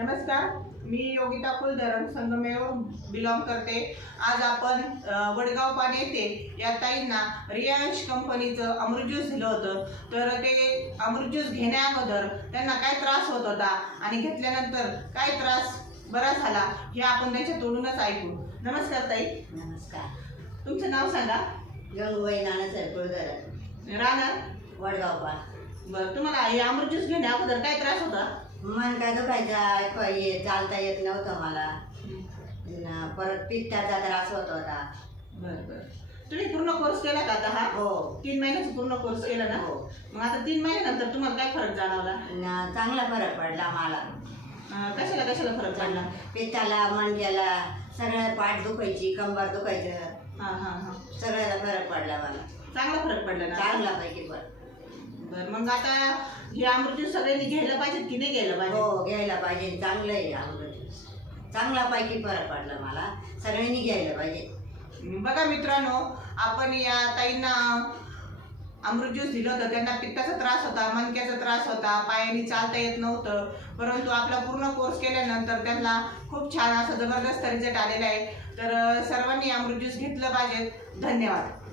नमस्कार मी योगिता कुलधरम संगमेवर बिलॉंग करते. आज आपण वडगाव पान येथे या ताईंना रियांश कंपनीचं अमृत ज्यूस दिलं होतं. तर ते अमृत ज्यूस घेण्या अगोदर त्यांना काय त्रास होत होता आणि घेतल्यानंतर काय त्रास बरा झाला हे आपण त्यांच्या तोडूनच ऐकू. नमस्कार ताई. नमस्कार. तुमचं नाव सांगा. गंगूबाई नानासाहेब कुळधर राहणार वडगाव पान बरं तुम्हाला हे अमृत ज्यूस घेण्या अगोदर काय त्रास होता? मन काय दुखायचा हे चालता येत नव्हतं मला. न परत पित्ताचा त्रास होत होता. बरं बरं. तुम्ही पूर्ण कोर्स केला का आता हा? हो. तीन महिन्याचा पूर्ण कोर्स केला ना? हो. मग आता तीन महिन्यानंतर तुम्हाला काय फरक जाणवला? न चांगला फरक पडला मला. अं, कशाला कशाला फरक पडला? पित्ताला मणक्याला सगळं पाठ दुखायची कंबर दुखायचं. हा हा हा. सगळ्याला फरक पडला मला. चांगला फरक पडला ना? चांगला पैकी फरक. बरं मग आता हे अमृत सगळ्यांनी घ्यायला पाहिजे की नाही घ्यायला पाहिजे हो घ्यायला पाहिजे. चांगलं आहे अमृत चांगला पैकी फरक पडला मला. सगळ्यांनी घ्यायला पाहिजे. बघा मित्रांनो आपण या ताईंना अमृत ज्यूस दिलं होतं. त्यांना पित्ताचा त्रास होता मणक्याचा त्रास होता पायाने चालता येत नव्हतं. परंतु आपला पूर्ण कोर्स केल्यानंतर त्यांना खूप छान असा जबरदस्त रिझल्ट आलेला आहे. तर अं, सर्वांनी अमृत ज्यूस घेतलं पाहिजे धन्यवाद.